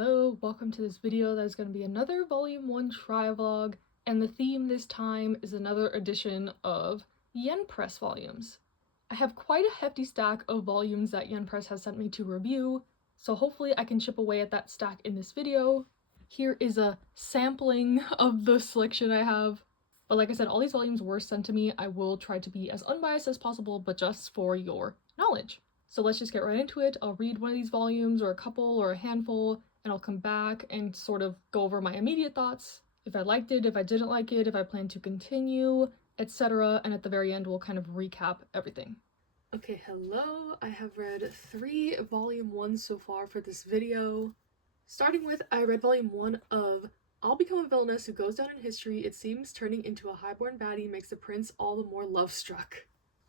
Hello, welcome to this video that is going to be another volume 1 try vlog, and the theme this time is another edition of Yen Press volumes. I have quite a hefty stack of volumes that Yen Press has sent me to review, so hopefully I can chip away at that stack in this video. Here is a sampling of the selection I have, but like I said, all these volumes were sent to me. I will try to be as unbiased as possible, but just for your knowledge. So let's just get right into it. I'll read one of these volumes or a couple or a handful, and I'll come back and sort of go over my immediate thoughts, if I liked it, if I didn't like it, if I plan to continue, etc. And at the very end, we'll kind of recap everything. Okay, hello. I have read 3 volume 1s so far for this video. Starting with, I read volume 1 of I'll Become a Villainess Who Goes Down in History. It seems turning into a highborn baddie makes the prince all the more love-struck.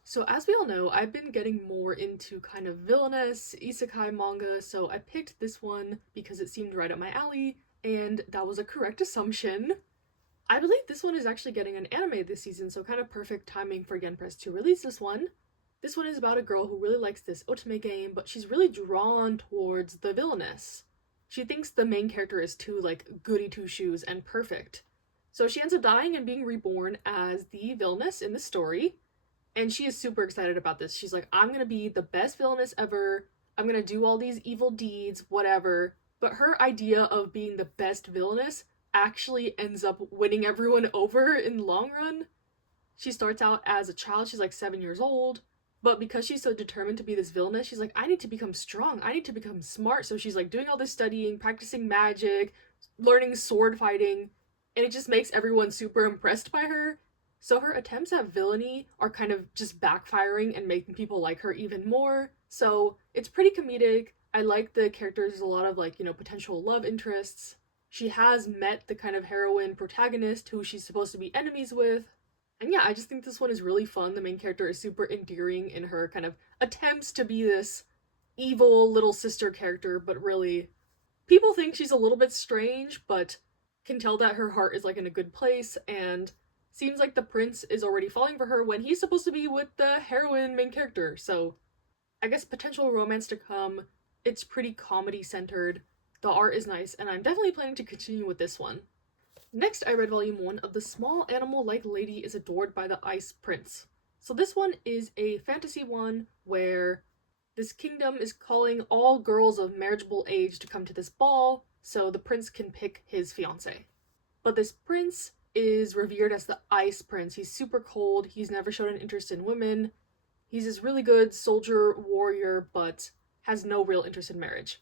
So as we all know, I've been getting more into kind of villainous, isekai manga, so I picked this one because it seemed right up my alley, and that was a correct assumption. I believe this one is actually getting an anime this season, so kind of perfect timing for Yen Press to release this one. This one is about a girl who really likes this otome game, but she's really drawn towards the villainess. She thinks the main character is too, goody two-shoes and perfect. So she ends up dying and being reborn as the villainess in the story. And she is super excited about this. She's like, I'm gonna be the best villainess ever. I'm gonna do all these evil deeds, whatever. But her idea of being the best villainess actually ends up winning everyone over in the long run. She starts out as a child, she's like 7 years old. But because she's so determined to be this villainess, she's like, I need to become strong. I need to become smart. So she's like doing all this studying, practicing magic, learning sword fighting. And it just makes everyone super impressed by her. So her attempts at villainy are kind of just backfiring and making people like her even more. So it's pretty comedic. I like the characters. There's a lot of potential love interests. She has met the kind of heroine protagonist who she's supposed to be enemies with. And yeah, I just think this one is really fun. The main character is super endearing in her kind of attempts to be this evil little sister character, but really people think she's a little bit strange, but can tell that her heart is in a good place, and seems like the prince is already falling for her when he's supposed to be with the heroine main character. So I guess potential romance to come. It's pretty comedy centered. The art is nice, and I'm definitely planning to continue with this one. Next, I read volume 1 of The Small Animal-Like Lady is Adored by the Ice Prince. So this one is a fantasy one where this kingdom is calling all girls of marriageable age to come to this ball so the prince can pick his fiancée. But this prince is revered as the Ice Prince. He's super cold, he's never shown an interest in women, he's this really good soldier warrior, but has no real interest in marriage.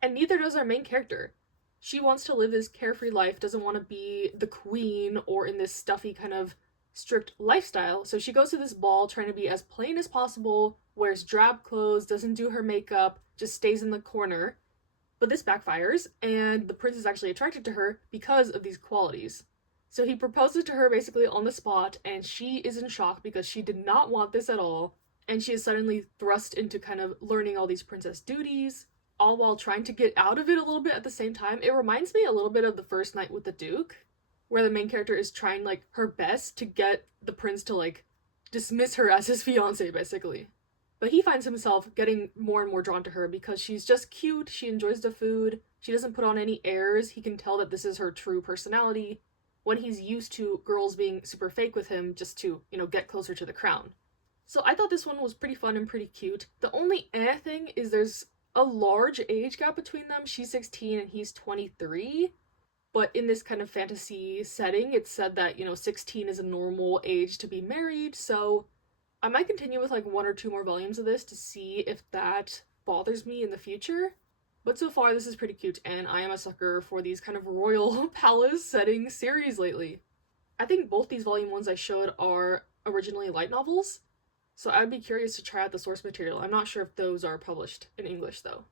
And neither does our main character. She wants to live this carefree life, doesn't want to be the queen or in this stuffy kind of strict lifestyle, so she goes to this ball trying to be as plain as possible, wears drab clothes, doesn't do her makeup, just stays in the corner. But this backfires, and the prince is actually attracted to her because of these qualities. So he proposes to her basically on the spot, and she is in shock because she did not want this at all, and she is suddenly thrust into kind of learning all these princess duties, all while trying to get out of it a little bit at the same time. It reminds me a little bit of The First Night with the Duke, where the main character is trying her best to get the prince to dismiss her as his fiancée basically. But he finds himself getting more and more drawn to her because she's just cute, she enjoys the food, she doesn't put on any airs, he can tell that this is her true personality, when he's used to girls being super fake with him just to, get closer to the crown. So I thought this one was pretty fun and pretty cute. The only thing is there's a large age gap between them. She's 16 and he's 23. But in this kind of fantasy setting, it's said that, 16 is a normal age to be married, so I might continue with 1 or 2 more volumes of this to see if that bothers me in the future. But so far, this is pretty cute, and I am a sucker for these kind of royal palace setting series lately. I think both these volume 1s I showed are originally light novels, so I'd be curious to try out the source material. I'm not sure if those are published in English, though.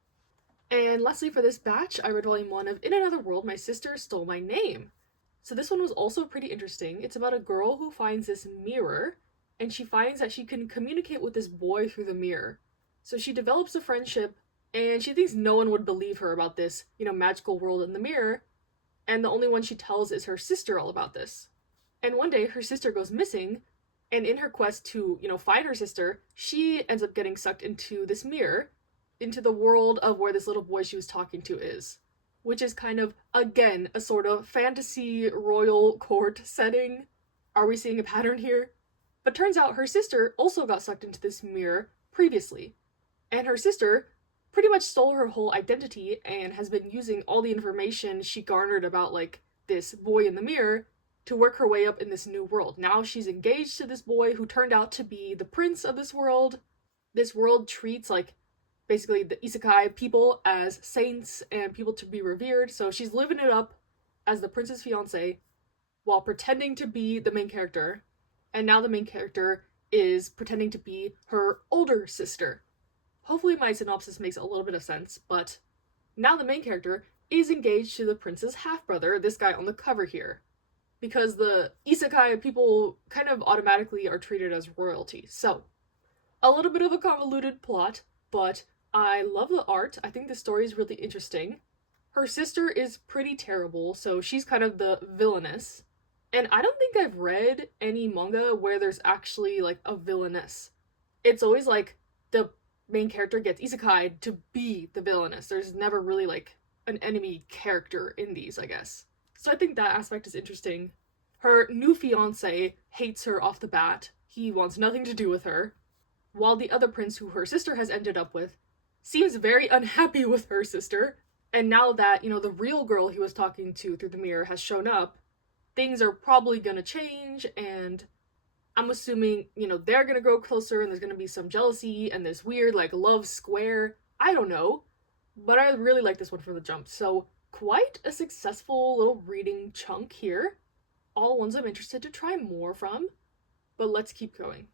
And lastly for this batch, I read volume 1 of In Another World, My Sister Stole My Name. So this one was also pretty interesting. It's about a girl who finds this mirror, and she finds that she can communicate with this boy through the mirror. So she develops a friendship, and she thinks no one would believe her about this, magical world in the mirror, and the only one she tells is her sister all about this. And one day, her sister goes missing, and in her quest to, find her sister, she ends up getting sucked into this mirror, into the world of where this little boy she was talking to is. which is kind of, again, a sort of fantasy royal court setting. Are we seeing a pattern here? But turns out her sister also got sucked into this mirror previously. And her sister pretty much stole her whole identity and has been using all the information she garnered about, like, this boy in the mirror to work her way up in this new world. Now she's engaged to this boy who turned out to be the prince of this world. This world treats, like, basically the isekai people as saints and people to be revered, so she's living it up as the prince's fiance while pretending to be the main character. And now the main character is pretending to be her older sister. Hopefully my synopsis makes a little bit of sense, but now the main character is engaged to the prince's half-brother, this guy on the cover here. Because the isekai people kind of automatically are treated as royalty. So, a little bit of a convoluted plot, but I love the art. I think the story is really interesting. Her sister is pretty terrible, so she's kind of the villainess. And I don't think I've read any manga where there's actually, like, a villainess. It's always like the main character gets isekai'd to be the villainess. There's never really, like, an enemy character in these, I guess. So I think that aspect is interesting. Her new fiancé hates her off the bat. He wants nothing to do with her. While the other prince, who her sister has ended up with, seems very unhappy with her sister. And now that, the real girl he was talking to through the mirror has shown up, things are probably gonna change, and I'm assuming, they're gonna grow closer and there's gonna be some jealousy and this weird, like, love square. I don't know. But I really like this one from the jump. So, quite a successful little reading chunk here. All ones I'm interested to try more from. But let's keep going.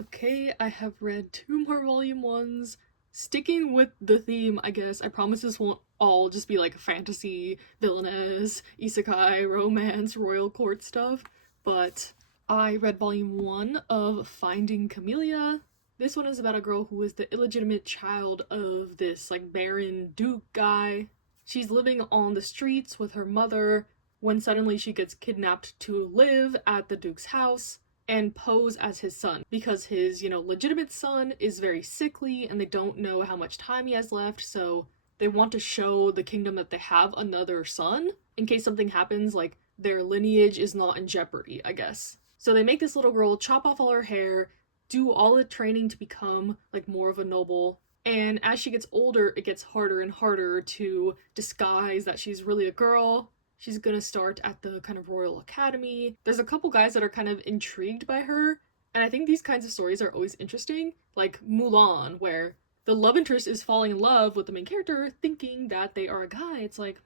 Okay, I have read 2 more volume 1s. Sticking with the theme, I guess. I promise this won't all just be like fantasy, villainous, isekai, romance, royal court stuff. But I read volume 1 of Finding Camellia. This one is about a girl who is the illegitimate child of this, like, baron duke guy. She's living on the streets with her mother when suddenly she gets kidnapped to live at the duke's house and pose as his son, because his, legitimate son is very sickly and they don't know how much time he has left, so they want to show the kingdom that they have another son in case something happens, like their lineage is not in jeopardy, I guess. So they make this little girl chop off all her hair, do all the training to become, like, more of a noble, and as she gets older, it gets harder and harder to disguise that she's really a girl. She's gonna start at the kind of royal academy. There's a couple guys that are kind of intrigued by her, and I think these kinds of stories are always interesting, like Mulan, where the love interest is falling in love with the main character, thinking that they are a guy. It's like,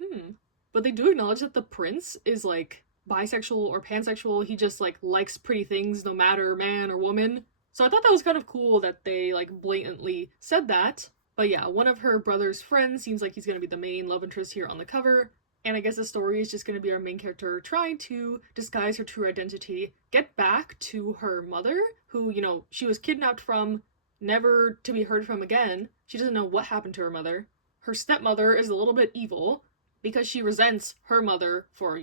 But they do acknowledge that the prince is, like, bisexual or pansexual. He just, like, likes pretty things no matter man or woman. So I thought that was kind of cool that they, like, blatantly said that. But yeah, one of her brother's friends seems like he's gonna be the main love interest here on the cover. And I guess the story is just going to be our main character trying to disguise her true identity, get back to her mother, who, she was kidnapped from, never to be heard from again. She doesn't know what happened to her mother. Her stepmother is a little bit evil because she resents her mother for,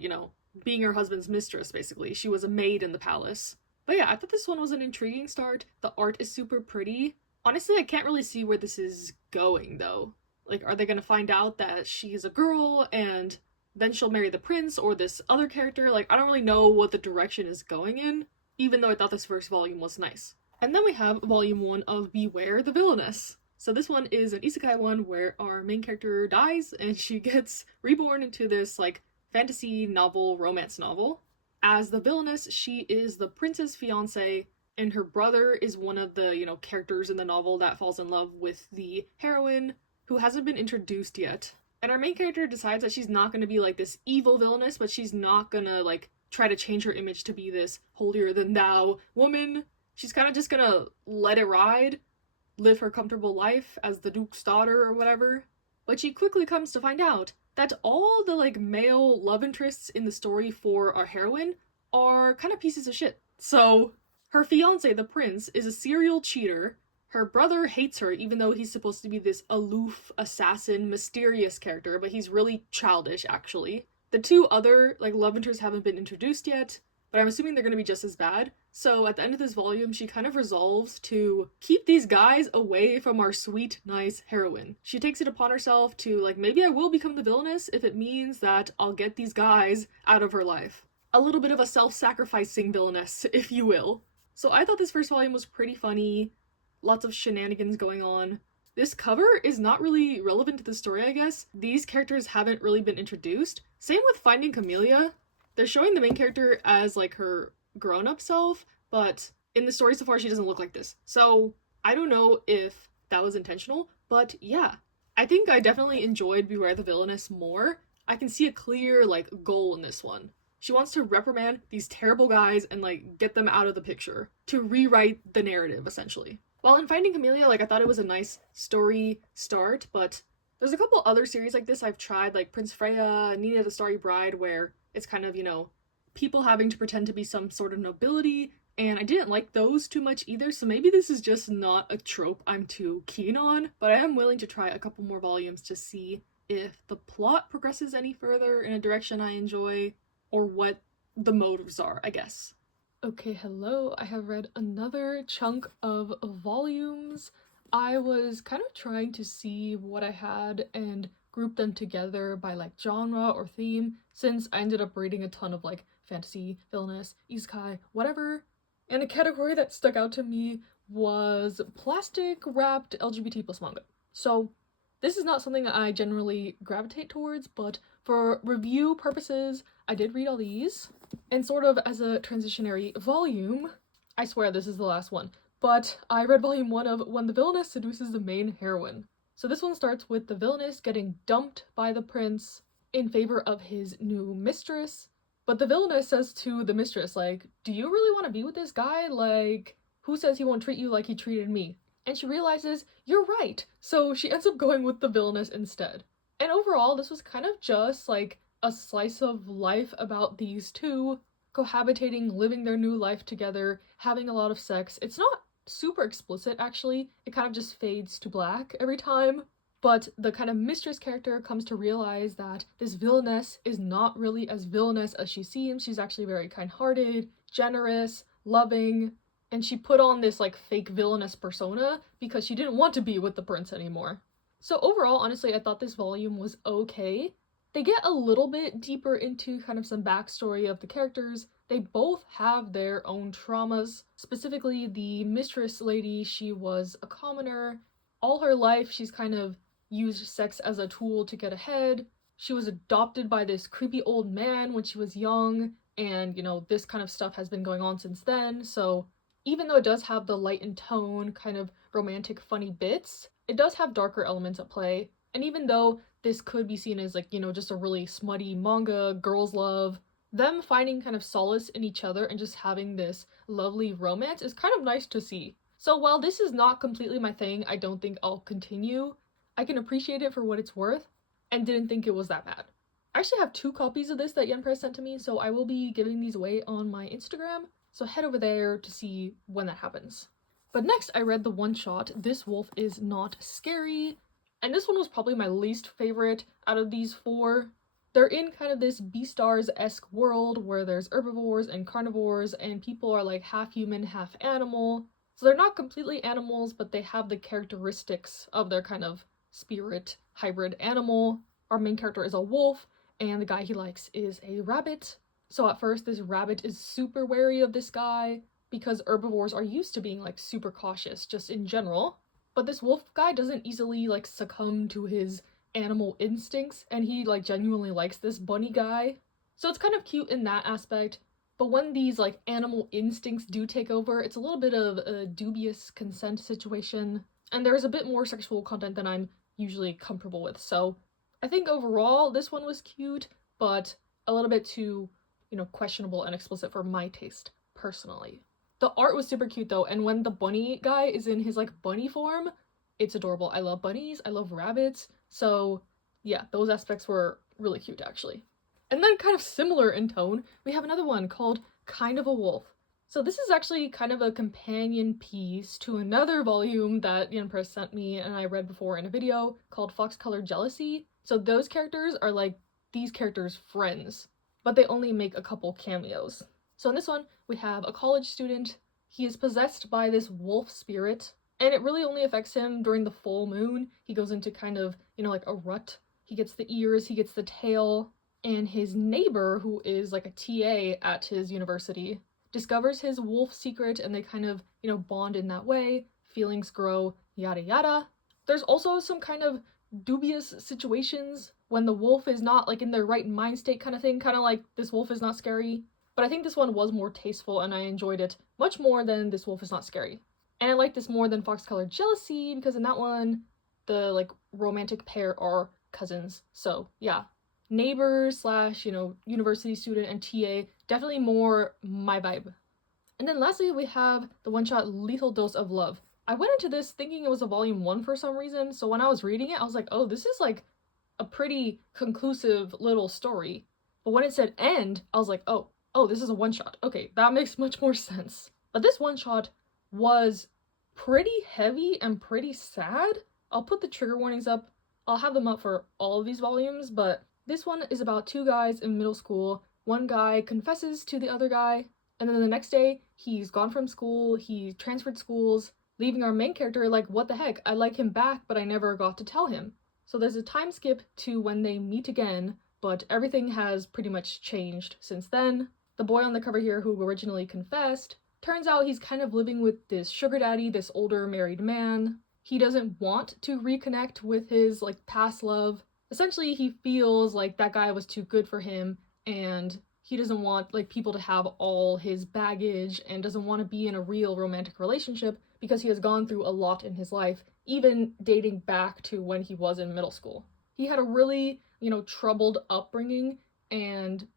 being her husband's mistress, basically. She was a maid in the palace. But yeah, I thought this one was an intriguing start. The art is super pretty. Honestly, I can't really see where this is going, though. Like, are they going to find out that she's a girl and then she'll marry the prince or this other character? Like, I don't really know what the direction is going in, even though I thought this first volume was nice. And then we have volume 1 of Beware the Villainess. So this one is an isekai one where our main character dies and she gets reborn into this, like, fantasy novel, romance novel. As the villainess, she is the prince's fiance, and her brother is one of the, characters in the novel that falls in love with the heroine, who hasn't been introduced yet. And our main character decides that she's not going to be, like, this evil villainess, but she's not gonna, like, try to change her image to be this holier-than-thou woman. She's kind of just gonna let it ride, live her comfortable life as the duke's daughter or whatever. But she quickly comes to find out that all the, like, male love interests in the story for our heroine are kind of pieces of shit. So, her fiancé, the prince, is a serial cheater. Her brother hates her, even though he's supposed to be this aloof, assassin, mysterious character, but he's really childish, actually. The 2 other, like, love interests haven't been introduced yet. but I'm assuming they're going to be just as bad. So at the end of this volume, she kind of resolves to keep these guys away from our sweet, nice heroine. She takes it upon herself to, like, maybe I will become the villainess if it means that I'll get these guys out of her life. A little bit of a self-sacrificing villainess, if you will. So I thought this first volume was pretty funny. Lots of shenanigans going on. This cover is not really relevant to the story, I guess. These characters haven't really been introduced. Same with Finding Camellia. They're showing the main character as, like, her grown-up self, but in the story so far she doesn't look like this. So I don't know if that was intentional, but yeah. I think I definitely enjoyed Beware the Villainess more. I can see a clear, like, goal in this one. She wants to reprimand these terrible guys and, like, get them out of the picture. To rewrite the narrative, essentially. While in Finding Camellia, like, I thought it was a nice story start, but there's a couple other series like this I've tried, like Prince Freya, Nina the Starry Bride, where it's kind of, you know, people having to pretend to be some sort of nobility, and I didn't like those too much either, so maybe this is just not a trope I'm too keen on, but I am willing to try a couple more volumes to see if the plot progresses any further in a direction I enjoy, or what the motives are, I guess. Okay, hello. I have read another chunk of volumes. I was kind of trying to see what I had and group them together by, like, genre or theme, since I ended up reading a ton of, like, fantasy, villainous, isekai, whatever. And a category that stuck out to me was plastic wrapped LGBT plus manga. So this is not something I generally gravitate towards, but for review purposes, I did read all these. And sort of as a transitionary volume, I swear this is the last one, but I read volume 1 of When the Villainess Seduces the Main Heroine. So this one starts with the villainess getting dumped by the prince in favor of his new mistress, but the villainess says to the mistress, like, do you really want to be with this guy? Like, who says he won't treat you like he treated me? And she realizes, you're right, so she ends up going with the villainess instead. And overall, this was kind of just, like, a slice of life about these two cohabitating, living their new life together, having a lot of sex. It's not super explicit, actually. It kind of just fades to black every time. But the kind of mistress character comes to realize that this villainess is not really as villainous as she seems. She's actually very kind-hearted, generous, loving, and she put on this, like, fake villainous persona because she didn't want to be with the prince anymore. So overall, honestly, I thought this volume was okay. They get a little bit deeper into kind of some backstory of the characters. They both have their own traumas. Specifically, the mistress lady, she was a commoner. All her life, she's kind of used sex as a tool to get ahead. She was adopted by this creepy old man when she was young, and, you know, this kind of stuff has been going on since then. So even though it does have the light and tone, kind of romantic, funny bits, it does have darker elements at play. And even though this could be seen as, like, you know, just a really smutty manga, girls love, them finding kind of solace in each other and just having this lovely romance is kind of nice to see. So while this is not completely my thing, I don't think I'll continue. I can appreciate it for what it's worth, and didn't think it was that bad. I actually have 2 copies of this that Yen Press sent to me, so I will be giving these away on my Instagram, so head over there to see when that happens. But next, I read the one-shot, This Wolf Is Not Scary, and this one was probably my least favorite out of these 4. They're in kind of this Beastars-esque world where there's herbivores and carnivores, and people are, like, half human, half animal. So they're not completely animals, but they have the characteristics of their kind of spirit hybrid animal. Our main character is a wolf, and the guy he likes is a rabbit. So at first, this rabbit is super wary of this guy, because herbivores are used to being, like, super cautious, just in general. But this wolf guy doesn't easily, like, succumb to his animal instincts, and he, like, genuinely likes this bunny guy. So it's kind of cute in that aspect, but when these, like, animal instincts do take over, it's a little bit of a dubious consent situation, and there's a bit more sexual content than I'm usually comfortable with. So I think overall this one was cute, but a little bit too, you know, questionable and explicit for my taste, personally. The art was super cute though, and when the bunny guy is in his, like, bunny form, it's adorable. I love bunnies, I love rabbits, so yeah, those aspects were really cute actually. And then kind of similar in tone, we have another one called Kind of a Wolf. So this is actually kind of a companion piece to another volume that Yen Press sent me and I read before in a video called Fox Colored Jealousy. So those characters are, like, these characters' friends, but they only make a couple cameos. So in this one, we have a college student. He is possessed by this wolf spirit, and it really only affects him during the full moon. He goes into kind of, like a rut. He gets the ears, he gets the tail, and his neighbor, who is like a TA at his university, discovers his wolf secret, and they kind of, bond in that way. Feelings grow, yada yada. There's also some kind of dubious situations when the wolf is not like in their right mind state kind of thing, kind of like this wolf is not scary. But I think this one was more tasteful and I enjoyed it much more than This Wolf Is Not Scary. And I like this more than Fox Color Jealousy because in that one, the like romantic pair are cousins. So yeah, neighbors slash, university student and TA, definitely more my vibe. And then lastly, we have the one-shot Lethal Dose of Love. I went into this thinking it was a volume 1 for some reason, so when I was reading it, I was like, oh, this is like a pretty conclusive little story. But when it said end, I was like, oh, this is a one-shot. Okay, that makes much more sense. But this one-shot was pretty heavy and pretty sad. I'll put the trigger warnings up. I'll have them up for all of these volumes, but this one is about 2 guys in middle school. One guy confesses to the other guy, and then the next day, he's gone from school, he transferred schools, leaving our main character like, what the heck, I like him back, but I never got to tell him. So there's a time skip to when they meet again, but everything has pretty much changed since then. The boy on the cover here who originally confessed, turns out he's kind of living with this sugar daddy, this older married man. He doesn't want to reconnect with his like past love. Essentially, he feels like that guy was too good for him and he doesn't want like people to have all his baggage and doesn't want to be in a real romantic relationship because he has gone through a lot in his life, even dating back to when he was in middle school. He had a really, troubled upbringing and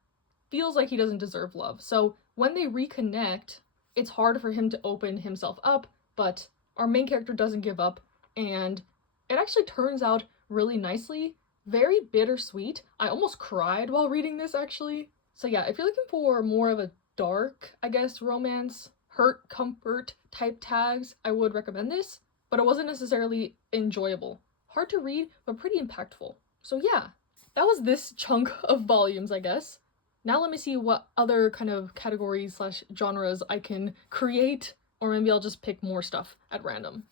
feels like he doesn't deserve love. So when they reconnect, it's hard for him to open himself up, but our main character doesn't give up, and it actually turns out really nicely. Very bittersweet. I almost cried while reading this, actually. So yeah, if you're looking for more of a dark, I guess, romance, hurt, comfort type tags, I would recommend this, but it wasn't necessarily enjoyable. Hard to read, but pretty impactful. So yeah, that was this chunk of volumes, I guess. Now let me see what other kind of categories slash genres I can create, or maybe I'll just pick more stuff at random.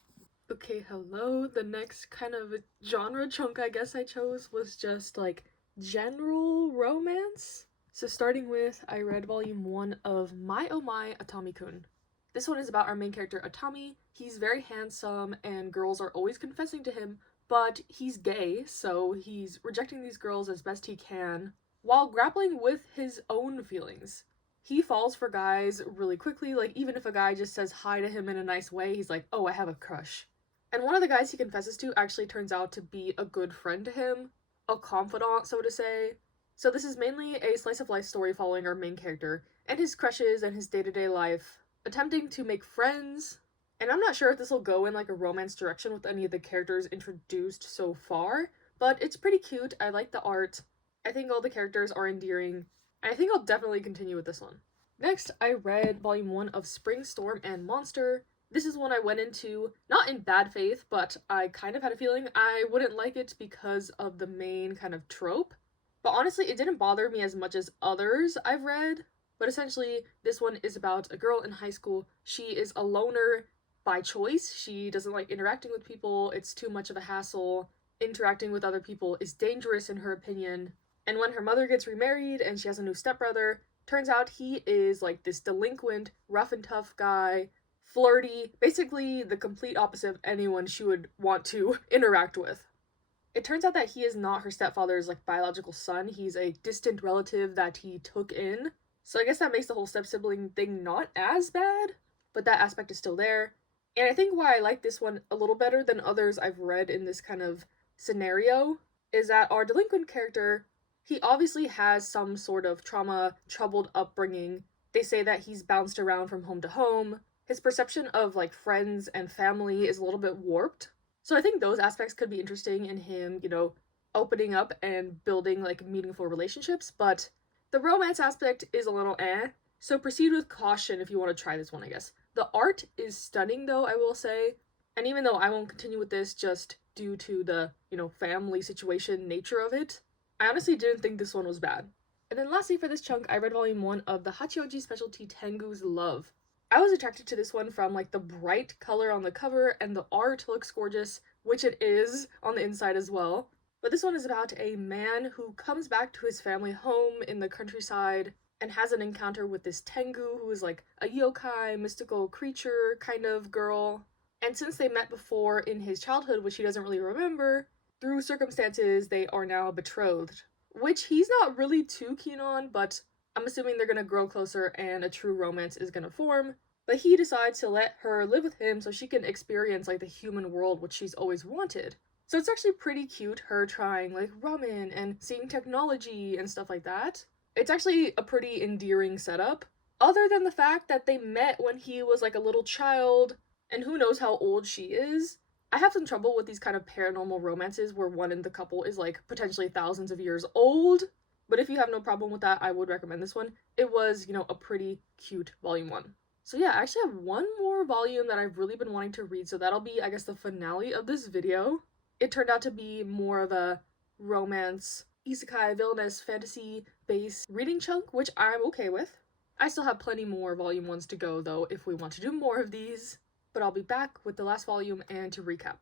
Okay, hello. The next kind of genre chunk I guess I chose was just like general romance. So starting with, I read volume 1 of My Oh My Atami-kun. This one is about our main character Atami. He's very handsome and girls are always confessing to him, but he's gay, so he's rejecting these girls as best he can while grappling with his own feelings. He falls for guys really quickly, like even if a guy just says hi to him in a nice way, he's like, oh, I have a crush. And one of the guys he confesses to actually turns out to be a good friend to him, a confidant, so to say. So this is mainly a slice of life story following our main character and his crushes and his day-to-day life, attempting to make friends. And I'm not sure if this will go in like a romance direction with any of the characters introduced so far, but it's pretty cute. I like the art. I think all the characters are endearing, and I think I'll definitely continue with this one. Next, I read volume 1 of Spring Storm and Monster. This is one I went into, not in bad faith, but I kind of had a feeling I wouldn't like it because of the main kind of trope. But honestly, it didn't bother me as much as others I've read. But essentially, this one is about a girl in high school. She is a loner by choice. She doesn't like interacting with people. It's too much of a hassle. Interacting with other people is dangerous in her opinion. And when her mother gets remarried and she has a new stepbrother, turns out he is like this delinquent, rough and tough guy, flirty, basically the complete opposite of anyone she would want to interact with. It turns out that he is not her stepfather's like biological son. He's a distant relative that he took in. So I guess that makes the whole step-sibling thing not as bad, but that aspect is still there. And I think why I like this one a little better than others I've read in this kind of scenario is that our delinquent character, he obviously has some sort of trauma, troubled upbringing. They say that he's bounced around from home to home. His perception of like friends and family is a little bit warped. So I think those aspects could be interesting in him, opening up and building like meaningful relationships, but the romance aspect is a little so proceed with caution if you want to try this one, I guess. The art is stunning though, I will say, and even though I won't continue with this just due to the, family situation nature of it, I honestly didn't think this one was bad. And then lastly for this chunk, I read volume 1 of the Hachioji specialty Tengu's Love. I was attracted to this one from like the bright color on the cover, and the art looks gorgeous, which it is on the inside as well. But this one is about a man who comes back to his family home in the countryside and has an encounter with this Tengu, who is like a yokai, mystical creature kind of girl. And since they met before in his childhood, which he doesn't really remember, through circumstances they are now betrothed. Which he's not really too keen on, but I'm assuming they're gonna grow closer and a true romance is gonna form. But he decides to let her live with him so she can experience like the human world, which she's always wanted. So it's actually pretty cute, her trying like ramen and seeing technology and stuff like that. It's actually a pretty endearing setup, other than the fact that they met when he was like a little child, and who knows how old she is. I have some trouble with these kind of paranormal romances where one in the couple is like potentially thousands of years old, but if you have no problem with that, I would recommend this one. It was, a pretty cute volume 1. So yeah, I actually have one more volume that I've really been wanting to read, so that'll be, I guess, the finale of this video. It turned out to be more of a romance, isekai, villainous, fantasy-based reading chunk, which I'm okay with. I still have plenty more volume 1s to go, though, if we want to do more of these. But I'll be back with the last volume and to recap.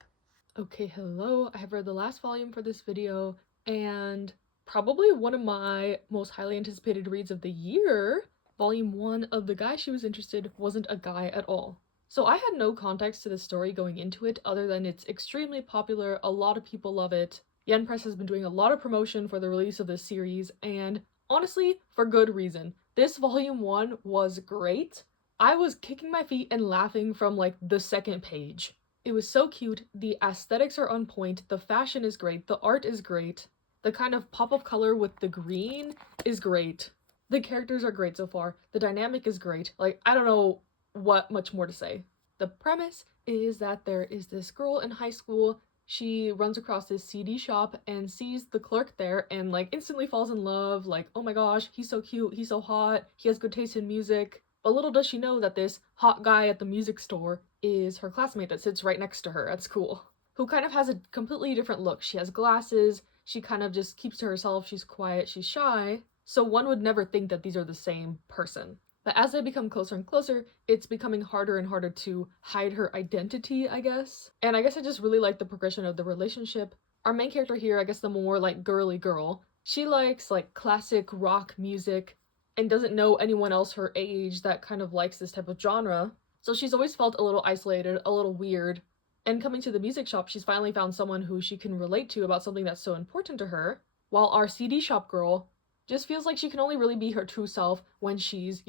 Okay, hello. I have read the last volume for this video, and probably one of my most highly anticipated reads of the year. Volume 1 of The Guy She Was Interested wasn't a guy at all. So I had no context to the story going into it other than it's extremely popular, a lot of people love it. Yen Press has been doing a lot of promotion for the release of this series, and honestly, for good reason. This volume 1 was great. I was kicking my feet and laughing from like the second page. It was so cute, the aesthetics are on point, the fashion is great, the art is great, the kind of pop of color with the green is great. The characters are great so far, the dynamic is great, like I don't know what much more to say. The premise is that there is this girl in high school. She runs across this CD shop and sees the clerk there and like instantly falls in love, like, oh my gosh, he's so cute, he's so hot, he has good taste in music. But little does she know that this hot guy at the music store is her classmate that sits right next to her at school, who kind of has a completely different look. She has glasses, she kind of just keeps to herself, she's quiet, she's shy, so one would never think that these are the same person. But as they become closer and closer, it's becoming harder and harder to hide her identity, I guess. And I guess I just really like the progression of the relationship. Our main character here, I guess the more like girly girl, she likes like classic rock music and doesn't know anyone else her age that kind of likes this type of genre. So she's always felt a little isolated, a little weird. And coming to the music shop, she's finally found someone who she can relate to about something that's so important to her. While our CD shop girl just feels like she can only really be her true self when she's,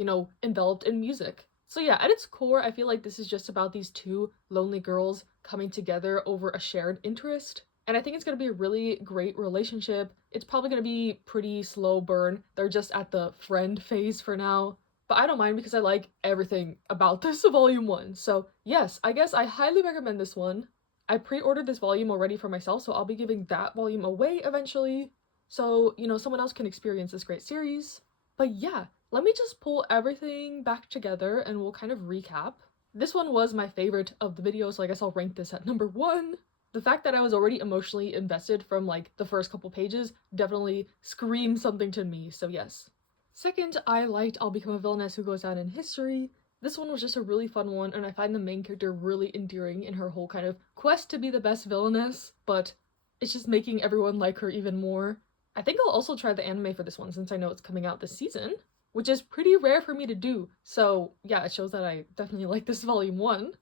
enveloped in music. So yeah, at its core, I feel like this is just about these two lonely girls coming together over a shared interest. And I think it's going to be a really great relationship. It's probably going to be pretty slow burn. They're just at the friend phase for now. But I don't mind because I like everything about this volume 1. So yes, I guess I highly recommend this one. I pre-ordered this volume already for myself, so I'll be giving that volume away eventually. So, someone else can experience this great series. But yeah, let me just pull everything back together and we'll kind of recap. This one was my favorite of the videos, so I guess I'll rank this at number 1. The fact that I was already emotionally invested from like the first couple pages definitely screams something to me, so yes. Second, I liked I'll Become a Villainess Who Goes Down in History. This one was just a really fun one, and I find the main character really endearing in her whole kind of quest to be the best villainess, but it's just making everyone like her even more. I think I'll also try the anime for this one since I know it's coming out this season, which is pretty rare for me to do, so yeah, it shows that I definitely like this volume 1.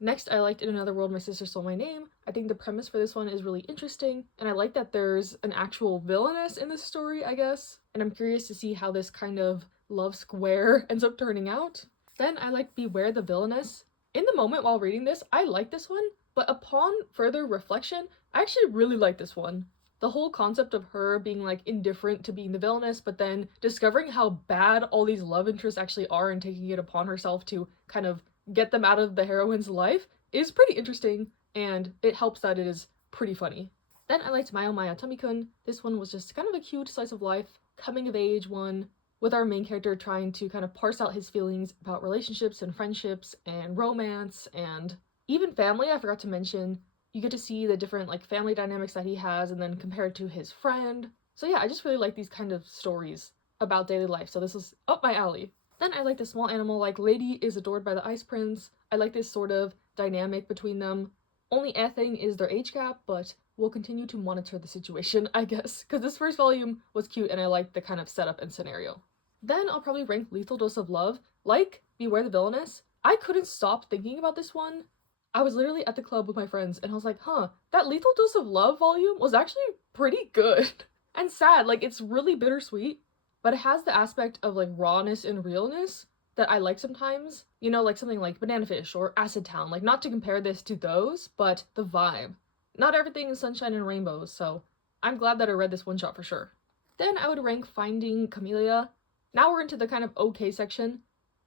Next, I liked In Another World My Sister Stole My Name. I think the premise for this one is really interesting, and I like that there's an actual villainess in this story, I guess, and I'm curious to see how this kind of love square ends up turning out. Then I liked Beware the Villainess. In the moment while reading this, I liked this one, but upon further reflection, I actually really like this one. The whole concept of her being like indifferent to being the villainess, but then discovering how bad all these love interests actually are and taking it upon herself to kind of get them out of the heroine's life is pretty interesting, and it helps that it is pretty funny. Then I liked Maya Maya Tomikun. This one was just kind of a cute slice of life, coming of age one, with our main character trying to kind of parse out his feelings about relationships and friendships and romance and even family. I forgot to mention, you get to see the different like family dynamics that he has and then compare it to his friend. So yeah, I just really like these kind of stories about daily life, so this is up my alley. Then I like the small animal, like Lady is adored by the Ice Prince. I like this sort of dynamic between them. Only thing is their age gap, but we'll continue to monitor the situation, I guess, because this first volume was cute and I liked the kind of setup and scenario. Then I'll probably rank Lethal Dose of Love. Like Beware the Villainess, I couldn't stop thinking about this one. I was literally at the club with my friends and I was like, huh, that Lethal Dose of Love volume was actually pretty good. And sad, like it's really bittersweet, but it has the aspect of like rawness and realness that I like sometimes. You know, like something like Banana Fish or Acid Town. Like, not to compare this to those, but the vibe. Not everything is sunshine and rainbows, so I'm glad that I read this one shot for sure. Then I would rank Finding Camellia. Now we're into the kind of okay section.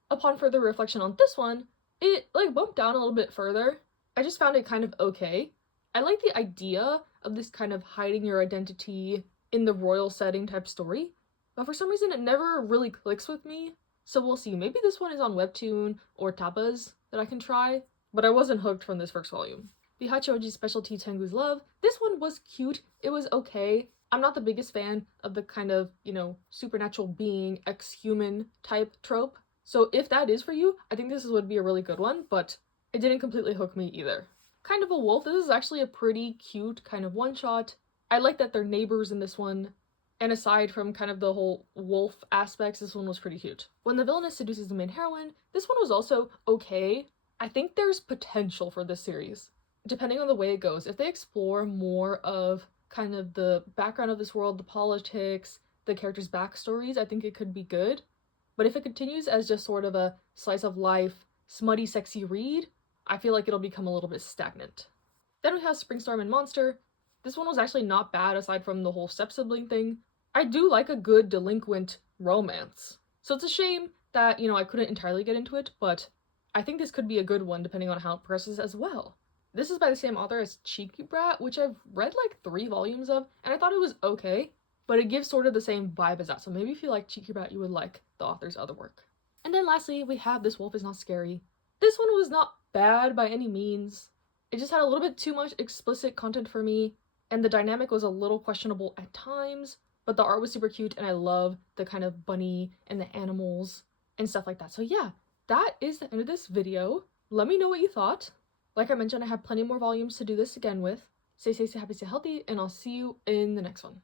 Upon further reflection on this one, it like bumped down a little bit further. I just found it kind of okay. I like the idea of this kind of hiding your identity in the royal setting type story, but for some reason it never really clicks with me. So we'll see. Maybe this one is on Webtoon or Tapas that I can try, but I wasn't hooked from this first volume. The Hachoji's Specialty Tengu's Love. This one was cute. It was okay. I'm not the biggest fan of the kind of, you know, supernatural being, ex-human type trope. So if that is for you, I think this would be a really good one, but it didn't completely hook me either. Kind of a Wolf. This is actually a pretty cute kind of one-shot. I like that they're neighbors in this one. And aside from kind of the whole wolf aspects, this one was pretty cute. When the villainess seduces the main heroine, this one was also okay. I think there's potential for this series. Depending on the way it goes, if they explore more of kind of the background of this world, the politics, the characters' backstories, I think it could be good. But if it continues as just sort of a slice of life, smutty, sexy read, I feel like it'll become a little bit stagnant. Then we have Springstorm and Monster. This one was actually not bad aside from the whole step-sibling thing. I do like a good delinquent romance. So it's a shame that, you know, I couldn't entirely get into it, but I think this could be a good one depending on how it progresses as well. This is by the same author as Cheeky Brat, which I've read like 3 volumes of, and I thought it was okay, but it gives sort of the same vibe as that. So maybe if you like Cheeky Brat, you would like the author's other work. And then lastly, we have This Wolf Is Not Scary. This one was not bad by any means. It just had a little bit too much explicit content for me, and the dynamic was a little questionable at times, but the art was super cute and I love the kind of bunny and the animals and stuff like that. So yeah, that is the end of this video. Let me know what you thought. Like I mentioned, I have plenty more volumes to do this again with. Stay safe, stay happy, stay healthy, and I'll see you in the next one.